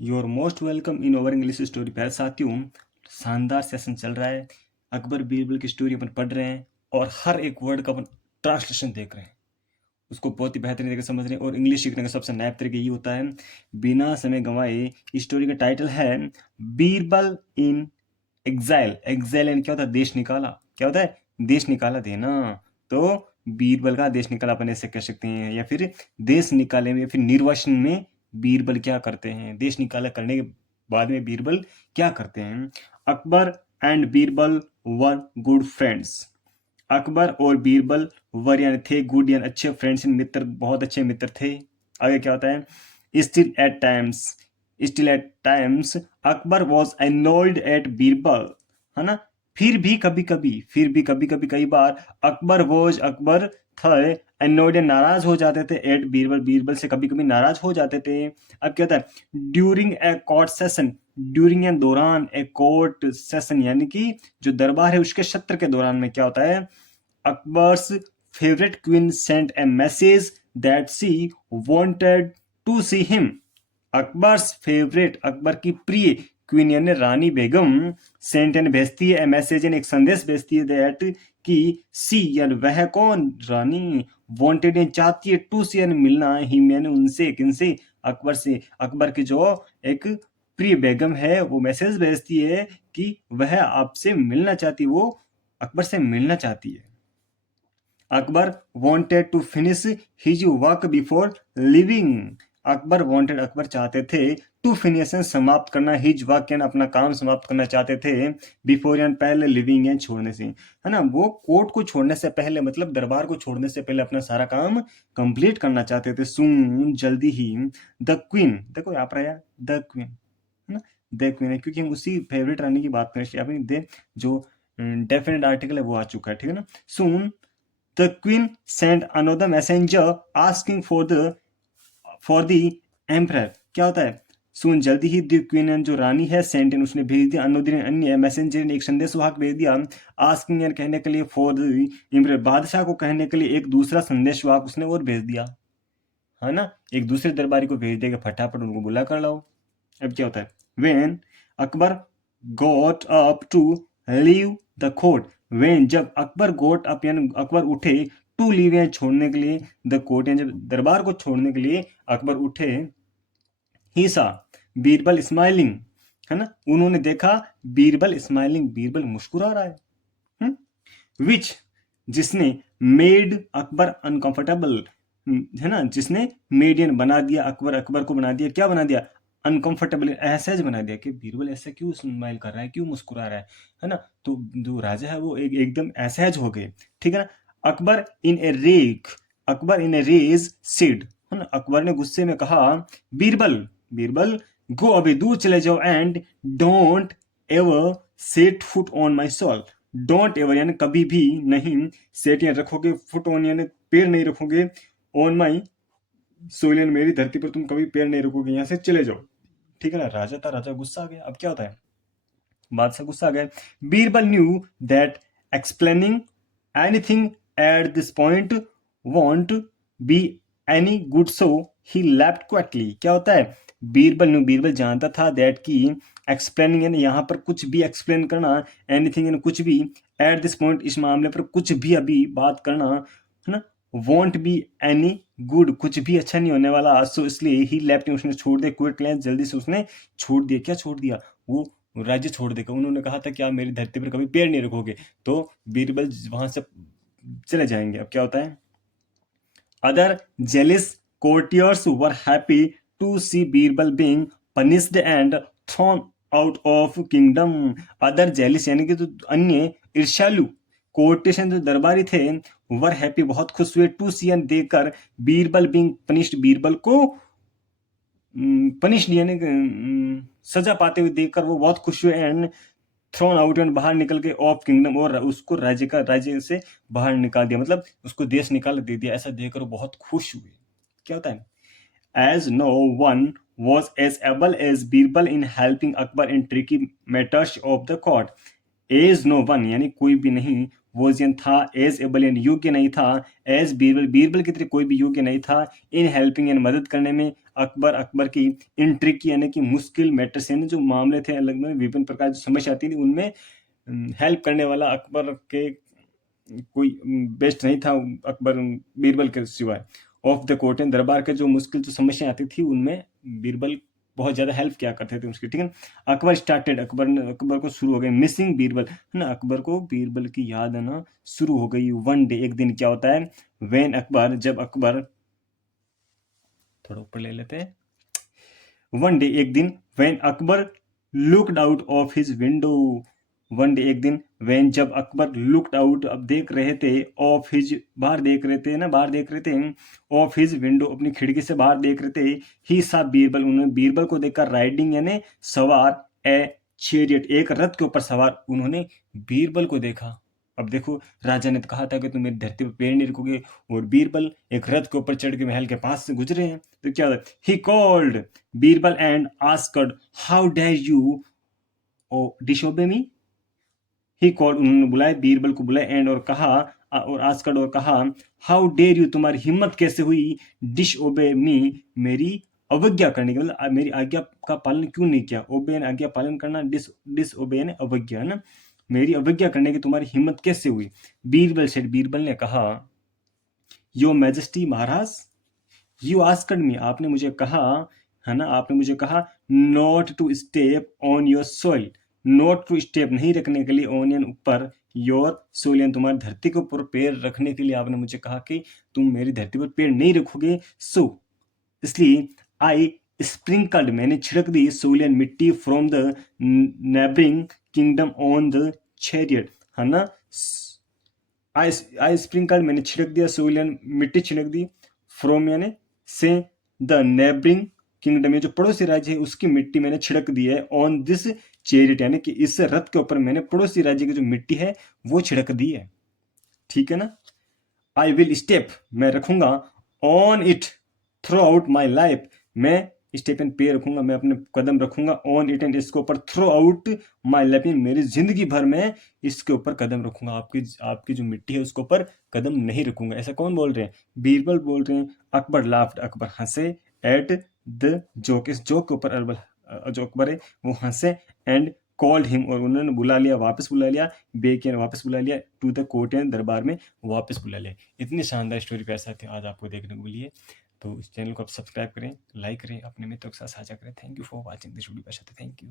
Your most welcome in over English story. प्यारे साथियों, शानदार सेशन चल रहा है। अकबर बीरबल की स्टोरी अपन पढ़ रहे हैं और हर एक वर्ड का अपन ट्रांसलेशन देख रहे हैं, उसको बहुत ही बेहतरीन तरीके से समझ रहे हैं। और इंग्लिश सीखने का सबसे नायब तरीका ये होता है बिना समय गंवाए। इस स्टोरी का टाइटल है बीरबल इन एग्जाइल। एग्जाइल यानी क्या होता है? देश निकाला। क्या होता है? देश निकाला देना। तो बीरबल का देश निकाला अपन ऐसे कह सकते हैं, या फिर देश निकाले में, या फिर निर्वासन में बीरबल क्या करते हैं, देश निकाला करने के बाद में बीरबल क्या करते हैं। Akbar and Birbal were good friends. Akbar और बीरबल वर यानी थे, गुड यानी अच्छे, फ्रेंड्स मित्र, बहुत अच्छे मित्र थे। आगे क्या होता है? Still at times Akbar was annoyed at Birbal, है ना। फिर भी कभी कभी कई बार अकबर थे एनोयड नाराज हो जाते थे एट बीरबल, बीरबल से कभी कभी नाराज हो जाते थे। अब क्या होता है? During a court session, during या दौरान, ए कोर्ट सेशन यानी कि जो दरबार है उसके सत्र के दौरान में क्या होता है? Akbar's favourite queen sent a message that she wanted to see him. Akbar's favourite, Akbar की प्रिय क्वीन यानी रानी बेगम, सेंट यानी भेजती है, मैसेज यानी एक संदेश भेजती है, दैट कि सी यानी वह कौन? रानी, वांटेड यानी चाहती है, टू सी यानी मिलना, हिम यानी उनसे, किनसे? अकबर से। अकबर की जो एक प्रिय बेगम है वो मैसेज भेजती है कि वह आपसे मिलना चाहती, वो अकबर से मिलना चाहती है। Akbar wanted to finish his work before leaving. Akbar चाहते थे टू फिनिश समाप्त करना, हिज वर्क यानी अपना काम समाप्त करना चाहते थे, बिफोर यानी पहले, लिविंग यानी छोड़ने से, है ना। वो कोर्ट को छोड़ने से पहले, मतलब दरबार को छोड़ने से पहले अपना सारा काम कंप्लीट करना चाहते थे। सून जल्दी ही, द क्वीन, देखो यहाँ पर आया द क्वीन, है ना। द क्वीन है क्योंकि हम उसी फेवरेट रानी की बात करें। अभी दे जो डेफिनेट आर्टिकल है वो आ चुका है, ठीक है ना। सून the queen sent another messenger asking for the emperor. क्या होता है? सुन जल्दी ही द क्वीन जो रानी है, सेंट उसने भेज दिया, अनोदर अन्य, मैसेंजर ने एक संदेशवाहक भेज दिया, आस्किंग कहने के लिए, फॉर द एम्परर बादशाह को कहने के लिए एक दूसरा संदेशवाहक उसने और भेज दिया, है ना। एक दूसरे दरबारी को भेज देगा, फटाफट उनको बुला कर लाओ। अब क्या होता है? When Akbar got up to leave the court, when जब अकबर गोट अप यानी अकबर उठे, टू लीव यानी छोड़ने के लिए, द कोर्ट यानी जब दरबार को छोड़ने के लिए अकबर उठे, ही सा बीरबल स्माइलिंग, है ना, उन्होंने देखा बीरबल स्माइलिंग, बीरबल मुस्कुरा रहा है। विच जिसने मेड अकबर अनकंफर्टेबल, है ना, जिसने मेडियन बना दिया अकबर को बना दिया, क्या बना दिया? अनकंफर्टेबल, असहज बना दिया कि बीरबल ऐसे क्यों स्माइल कर रहा है, क्यों मुस्कुरा रहा है ना। तो जो राजा है वो एकदम असहज हो गए, ठीक है ना। अकबर इन ए रेक, अकबर इन ए रेज सिड, है ना, अकबर ने गुस्से में कहा, बीरबल गो अवे, दूर चले जाओ, and don't ever set foot on my soil. Don't ever यानी कभी भी नहीं, सेट यानी रखोगे, फुट ऑन यानी पैर नहीं रखोगे, ऑन माई सोइल यानी मेरी धरती पर तुम कभी पैर नहीं रखोगे, यहाँ से चले जाओ, ठीक है ना। राजा था, राजा गुस्सा आ गया। अब क्या होता है? बादशाह गुस्सा आ गया। Birbal knew that explaining anything at this point want be any good, so he left quickly. क्या होता है? बीरबल जानता था दैट की एक्सप्लेनिंग यानी यहाँ पर कुछ भी एक्सप्लेन करना, एनीथिंग यानी कुछ भी, एट दिस पॉइंट इस मामले पर कुछ भी अभी बात करना, है ना, वॉन्ट बी एनी गुड कुछ भी अच्छा नहीं होने वाला, सो इसलिए ही लेफ्ट उसने छोड़ दिया, क्विट क्लियर जल्दी से उसने छोड़ दिया। क्या छोड़ दिया? वो राज्य छोड़ देगा। उन्होंने कहा था कि आप मेरी धरती पर कभी पैर नहीं रखोगे, तो बीरबल वहां से चले जाएंगे। अब क्या होता है? Other jealous courtiers were happy to see Birbal being punished and thrown out of kingdom. Other jealous यानी कि जो अन्य ईर्ष्यालु कोर्टियर्स जो दरबारी थे, वर हैप्पी बहुत खुश हुए, टू सी देखकर, बीरबल बीइंग पनिश्ड बीरबल को पनिश यानी सजा पाते हुए देखकर वो बहुत खुश हुए, एंड थ्रोन आउट एंड बाहर निकल के ऑफ किंगडम, और उसको राज्य से बाहर निकाल दिया, मतलब उसको देश निकाल दे दिया। ऐसा देखकर वो बहुत खुश हुए। क्या होता है? As no one was as able as Birbal in helping Akbar in tricky matters of the court. As no one यानी कोई भी नहीं, वोजियन था, एज एबल यानी योग्य नहीं था, एज बीरबल बीरबल की तरह कोई भी योग्य नहीं था, इन हेल्पिंग यानी मदद करने में, अकबर की इन ट्रिकी यानी कि मुश्किल मैटर्स यानी जो मामले थे अलग में विभिन्न प्रकार की समस्या आती थी उनमें हेल्प करने वाला अकबर के कोई बेस्ट नहीं था अकबर बीरबल के सिवाय। ऑफ द कोर्ट एंड दरबार के जो मुश्किल जो समस्या आती थी उनमें बीरबल बहुत ज्यादा हेल्प किया करते थे उसकी, ठीक है। अकबर स्टार्टेड अकबर को शुरू हो गई मिसिंग बीरबल, है ना, अकबर को बीरबल की याद आना शुरू हो गई। वन डे एक दिन क्या होता है, वेन अकबर जब अकबर, थोड़ा ऊपर ले लेते हैं, वन डे एक दिन, when Akbar looked out of his window, one day एक दिन, वेन जब अकबर लुकड आउट अब देख रहे थे, ऑफ हिज बाहर देख रहे थे ना, बाहर देख रहे थे, ऑफ हिज विंडो अपनी खिड़की से बाहर देख रहे थे, ही सा बीरबल उन्होंने बीरबल को देखकर, राइडिंग यानी सवार, ए चैरियट एक रथ के ऊपर सवार उन्होंने बीरबल को देखा। अब देखो राजा ने तो कहा था कि तुम मेरी धरती पर पैर नहीं रखोगे, और बीरबल एक रथ के ऊपर चढ़ के महल के पास से गुजरे हैं, तो क्या he called Birbal and asked how dare you disobey me, he called उन्होंने बुलाया, बीरबल को बुलाया, एंड और कहा, और आस्क्ड और कहा, हाउ डेयर यू तुम्हारी हिम्मत कैसे हुई, डिसओबे मी मेरी अवज्ञा करने की, मतलब मेरी आज्ञा का पालन क्यों नहीं किया, ओबे यानी आज्ञा पालन करना, डिसओबे यानी अवज्ञा, है ना, मेरी अवज्ञा करने की तुम्हारी हिम्मत कैसे हुई। बीरबल सेड बीरबल ने कहा, योर मैजेस्टी महाराज, यू आस्क्ड मी आपने मुझे कहा, है ना, आपने मुझे कहा, not to step on your soil, not to step नहीं रखने के लिए, ऑनियन ऊपर, योर सोलियन तुम्हारी धरती के ऊपर पैर रखने के लिए आपने मुझे कहा कि तुम मेरी धरती पर पैर नहीं रखोगे, सो इसलिए आई स्प्रिंकल्ड मैंने छिड़क दी, सोलियन मिट्टी, from the neighbouring kingdom on the chariot, है ना, आई स्प्रिंकल्ड मैंने छिड़क दिया, सोलियन मिट्टी छिड़क दी, फ्रॉम यानी से, द नेबरिंग किंगडम में जो पड़ोसी राज्य है उसकी मिट्टी मैंने छिड़क दी है, ऑन दिस चैरियट यानी कि इस रथ के ऊपर मैंने पड़ोसी राज्य की जो मिट्टी है वो छिड़क दी है, ठीक है ना। आई विल स्टेप मैं रखूंगा, on it through out my life मैं स्टेप एंड पे रखूंगा, मैं अपने कदम रखूंगा, ऑन इट एंड इसके ऊपर, थ्रू आउट माई लाइफ मेरी जिंदगी भर में इसके ऊपर कदम रखूंगा, आपकी जो मिट्टी है उसके ऊपर कदम नहीं रखूंगा। ऐसा कौन बोल रहे हैं, बीरबल बोल रहे हैं। अकबर लाफ्ड अकबर हंसे, एट द जोक इस जोक के ऊपर अरबल जो अकबर है वो हंसे, एंड कॉल्ड हिम और उन्होंने बुला लिया, वापस बुला लिया, बेक वापस बुला लिया, टू द कोर्ट एंड दरबार में वापस बुला लिया। इतनी शानदार स्टोरी पे ऐसा थे आज आपको देखने को मिली है, तो इस चैनल को आप सब्सक्राइब करें, लाइक करें, अपने मित्रों के साथ साझा करें। Thank you for watching this video. Thank you.